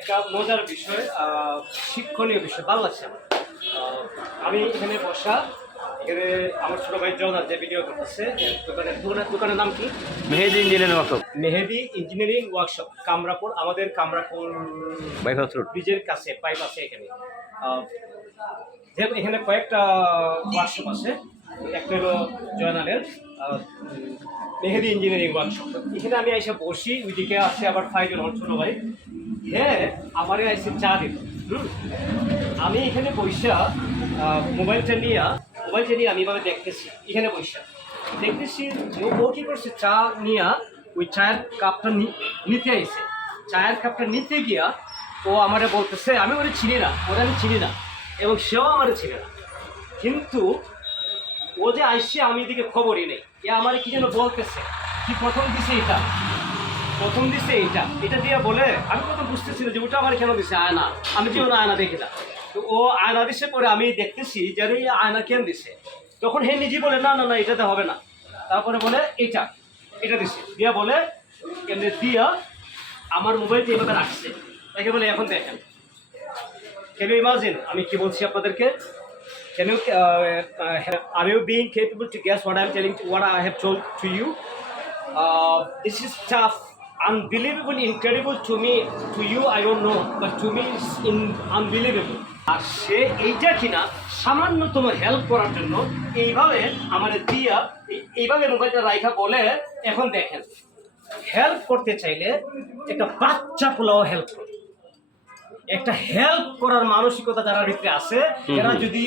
একটা মজার বিষয়, শিক্ষণীয় বিষয়, ভালো লাগছে আমার। আমি এখানে বসা, এখানে আমার ছোট ভাই জগন্নাথ যে ভিডিও করতেছে, দোকানের নাম কি? মেহেদি ইঞ্জিনিয়ারিং ওয়ার্কশপ। মেহেদি ইঞ্জিনিয়ারিং ওয়ার্কশপ, কামরাপুর, আমাদের কামরাপুর বাইপাস রোড ব্রিজের কাছে, পাইপ আছে এখানে। এখানে কয়েকটা ওয়ার্কশপ আছে, একটা হলো জয়নালের মেহেদি ইঞ্জিনিয়ারিং ওয়ার্কশপ। এখানে আমি এসে বসি, ওইদিকে আছে আবার ফাইজুল আমার ছোটো ভাই। হ্যাঁ, আমারে এসে চা দিত। আমি এখানে বৈশা মোবাইলটা নিয়ে আমি এভাবে দেখতেছি, এখানে বৈশা দেখতেছি ও কী করছে, চা নিয়ে ওই চায়ের কাপটা নিতে আইছে। চায়ের কাপটা নিতে গিয়া ও আমারে বলতেছে, আমি ওরে চিনি না, আমি চিনি না, এবং সেও আমারে চিনি না। কিন্তু ও যে আইসে আমি এদিকে খবরই নেই। এ আমার কি যেন বলতেছে, কি প্রথম দিছে এটা দিয়ে বলে, আমি প্রথম বুঝতেছি না যে ওটা আমার কেন দিছে আয়না, আমি যেও না আয়না দেখি না। তো ও আয়না দিছে, পরে আমি দেখতেছি যে এই আয়না কেন দিছে। তখন হে নিজে বলে না না না এটাতে হবে না, তারপরে বলে এটা দিছে, দিয়া বলে এমনি দিয়া আমার মোবাইলটা এভাবে রাখছে, তাকে বলে এখন দেখেন। ক্যান ইউ ইমাজিন আমি কি বলছি আপনাদেরকে? Can you, are you being capable to guess what what I have told to you? This is tough, unbelievable, incredible to me. To you, I don't know, but to me, it's unbelievable. আর সে এইটা কিনা সামান্যতম help করার জন্য এইভাবে আমাদের দিয়া এইভাবে মোবাইলটা রাইখা বলে এখন দেখেন। হেল্প করতে চাইলে একটা বাচ্চা পোলাও হেল্প করে। একটা হেল্প করার মানসিকতা যারা ভিতরে আছে, এরা যদি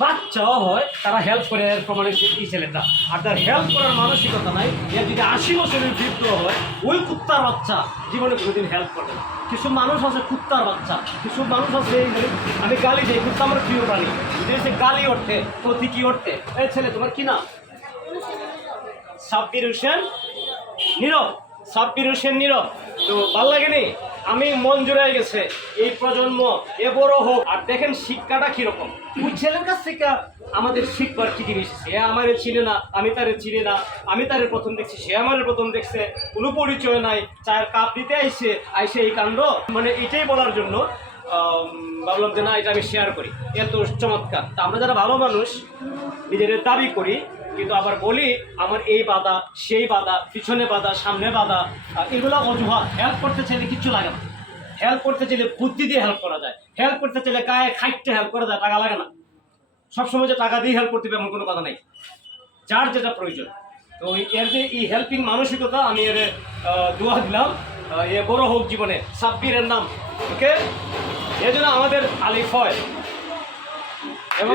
বাচ্চাও হয় তারা হেল্প করে, এর প্রমাণে এই ছেলেটা। আর তার হেল্প করার মানসিকতা নাই, এর যদি 80 বছরের বৃদ্ধ হয়, ওই কুত্তার বাচ্চা জীবনে কোনোদিন হেল্প করবে না। কিছু মানুষ আছে কুত্তার বাচ্চা, কিছু মানুষ আছে, আমি গালি দিই, কুত্তা আমার প্রিয় প্রাণী, যদি সে গালি ওঠে প্রতি কি ওঠে, এই ছেলে তোমার কি না? সাব্বির হোসেন নীরব। তো ভাল লাগেনি? আমি মন জুড়ে গেছে, এই প্রজন্ম এ বড় হোক। আর দেখেন শিক্ষাটা কিরকম, ওই ছেলের কাছ থেকে আমাদের শিখবার কি জিনিস। সে আমারে চিনে না, আমি তারে চিনি না, আমি তারে প্রথম দেখছি, সে আমারে প্রথম দেখছে, কোনো পরিচয় নাই, চায়ের কাপ দিতে আইসে এই কাণ্ড। মানে এটাই বলার জন্য ভাবলাম যে না, এটা আমি শেয়ার করি, এত চমৎকার। তা আমরা যারা ভালো মানুষ নিজেদের দাবি করি, কিন্তু আবার বলি আমার এই বাধা, সেই বাধা, পিছনে বাধা, সামনে বাধা, এগুলো অজুহাত। হেল্প করতে চাইলে কিচ্ছু লাগে না, হেল্প করতে চাইলে বুদ্ধি দিয়ে হেল্প করা যায়, হেল্প করতে চাইলে গায়ে খাইটে হেল্প করা যায়, টাকা লাগে না। সবসময় যে টাকা দিয়ে হেল্প করতে হবে এমন কোনো কথা নেই, যার যেটা প্রয়োজন। তো এর যে এই হেল্পিং মানসিকতা, আমি এর দোয়া দিলাম, এ বড় হোক জীবনে, সাব্বিরের নাম। ওকে, এই জন্য আমাদের আলিফ হয়, এবং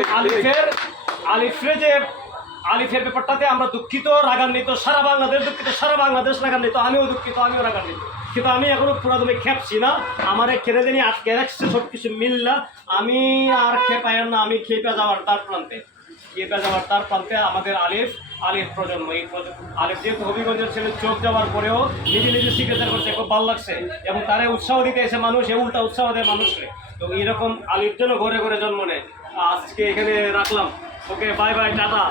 আলিফের ব্যাপারটাতে আমরা দুঃখিত, রাগান্বিত, সারা বাংলাদেশ দুঃখিত, সারা বাংলাদেশ রাগান্বিত, আমিও দুঃখিত, আমিও রাগান্বিত। কিন্তু আমি এখনো পুরাদমে খেপছি না, আমার কেড়ে দিনই আটকে রাখছে সব কিছু মিললা, আমি আর খেপাইয়ার না, আমি খেপে যাওয়ার তার প্রান্তে আমাদের আলিফ প্রজন্ম। এই আলিফ যেহেতু হবিগঞ্জের ছেলে, চোখ যাওয়ার পরেও নিজে সিগনেচার করছে, খুব ভালো লাগছে, এবং তারে উৎসাহ দিতে এসে মানুষ উল্টা উৎসাহ দেয় মানুষকে। তো এইরকম আলিফ যেন ঘরে ঘরে জন্ম নেয়। আজকে এখানে রাখলাম। ওকে, বাই বাই, টাটা।